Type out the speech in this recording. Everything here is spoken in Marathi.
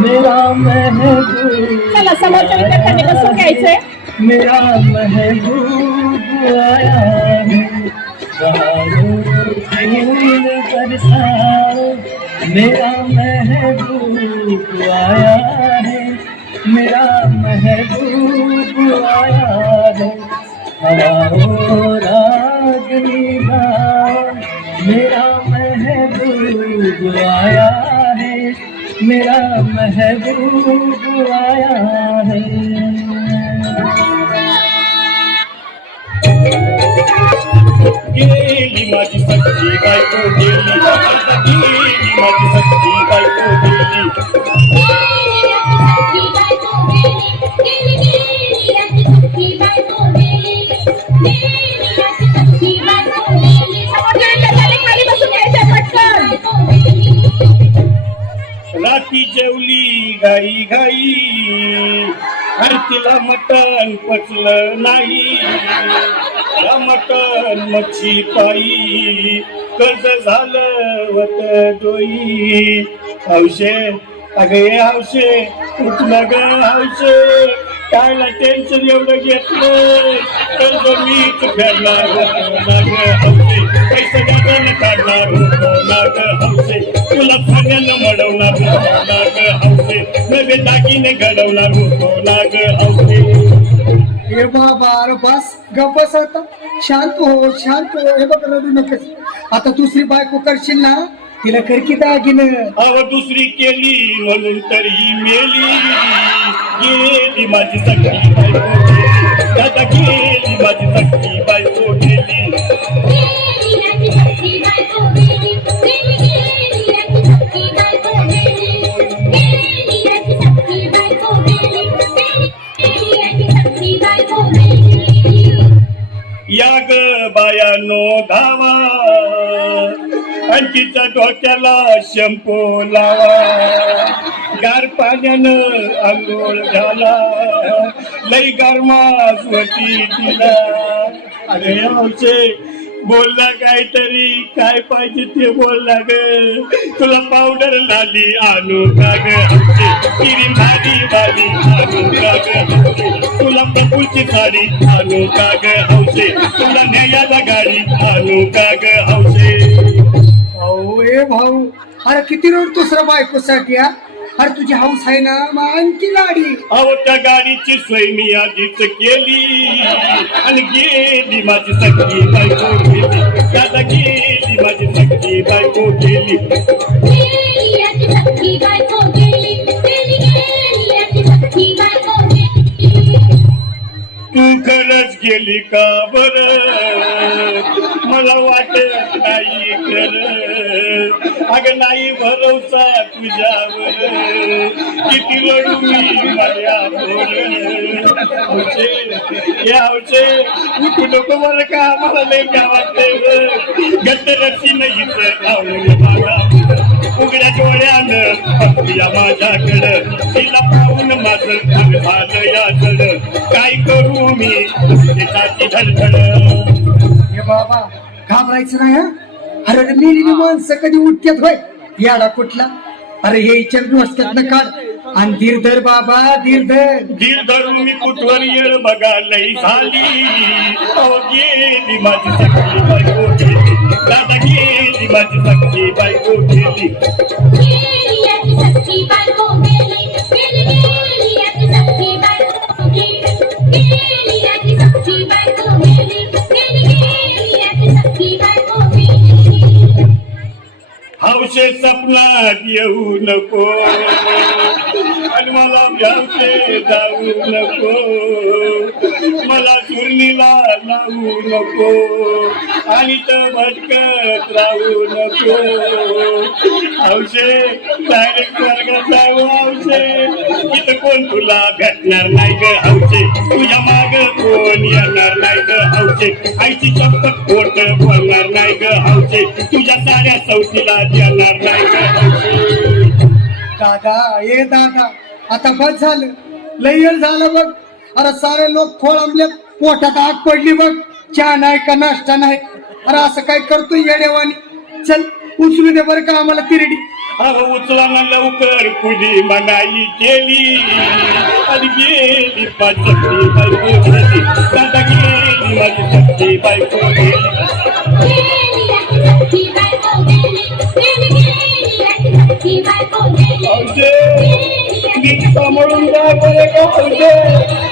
मेरा महबूब चला समोरच्या विद्यार्थ्यांनी बसून घ्यायचंय. मेरा महबूब आया है मेरा महबूब आया। महबूब आया है हवाओं रागनी मेरा महबूब आया है, मेरा महबूब आया है। माझी सखी घाई गाई गाई तिला मटण पचलं नाही. मटण मच्छी पायी कर्ज झालं वत डोई हौशे अगे हौशे उठलं ग हौशे. कायला टेन्शन एवढं घेतलं. कर्ज मीच फेडणार. ग हौशे पैसे काढणार. ग हौशे तुला सगळ्यांना मडवणार होतो ना ग हौशे नवे दागिने घडवणार होतो ना ग हौशे हे बाबा अरे बस बस आता. शांत हो शांत हो. हे बघ रडू नकोस. आता दुसरी बायको करशील ना तिला कर की दागिन. अव दुसरी केली म्हणून तर ही मेली. गेली माझी बायको. या ग बायानो धावा. आणखीच्या डोक्याला शंपू लावा. गार पाण्यानं आंघोळ झाला लई गरमास होती तिला अरे हौशे बोलला काहीतरी काय पाहिजे ते बोलला ग तुला पावडर लाली आणू का ग हौशे किरी आणू का तुला प्रफुलची साडी आणू का ग हौशे तुला न्यायाला गाडी आणू का ग हौशे अहो ए भाऊ अरे किती रोड दुसऱ्या बायकोसाठी हा? अरे तुझी हाऊस आहे ना मग आणखी गाडी. अहो त्या गाडीची सोय मी आधीच केली. आणि गेली माझी सगळी बायको केली दादा गेली माझी सगळी बायको केली तू खरंच गेली का बरं? नाही खर अग नाही भरोसा तुझ्यावर किती रडू मी माझ्यावर हौशे या उठू नको मला का मला लय का वाटतंय गट्टरची नाहीच आवडलं मला उघड्या डोळ्यानं बघूया माझ्याकडं तिला पाहून माझं अंग झालं या काय करू मी धडधड हे बाबा घाबरायचं नाही हा? अरे मेलेली माणसं कधी उठत्यात होय? याडा कुठला? अरे हे इच्छा डोसक्यातनं काढ. आणि धीर धर बाबा धीर धर धीर धरून मी कुठवर येळ बघा लई झाली. अहो गेली माझी सखी बायको गेली दादा गेली माझी सखी बायको गेली. स्वप्नात येऊ नको. आणि मला भ्यावते जाऊ नको. मला चुरणीला लावू नको. आणि तर भटकत राहू नको. हौशे डायरेक्ट स्वर्गात जाऊ हौशे हो इथं कोण तुला भेटणार नाही ग हौशे तुझ्या माग कोण येणार नाही ग हौशे आईची चप्पल पोट बोलणार नाही ग हौशे तुझ्या साऱ्या चौथीला देणार दादा ए दादा आता बस झालं. लय झालं बघ. अरे सारे लोक खोळंबले पोटात आग पडली बघ. चहा नाही का नाश्ता नाही? अरे असं काय करतोय येडेवानी चल उचलू दे बरं का आम्हाला तिरडी. अरे उचला ना लवकर तुझी मनाई केली. आणि गेली माझी बायको गेली दादा गेली माझी सख्खी बायको Oh, no.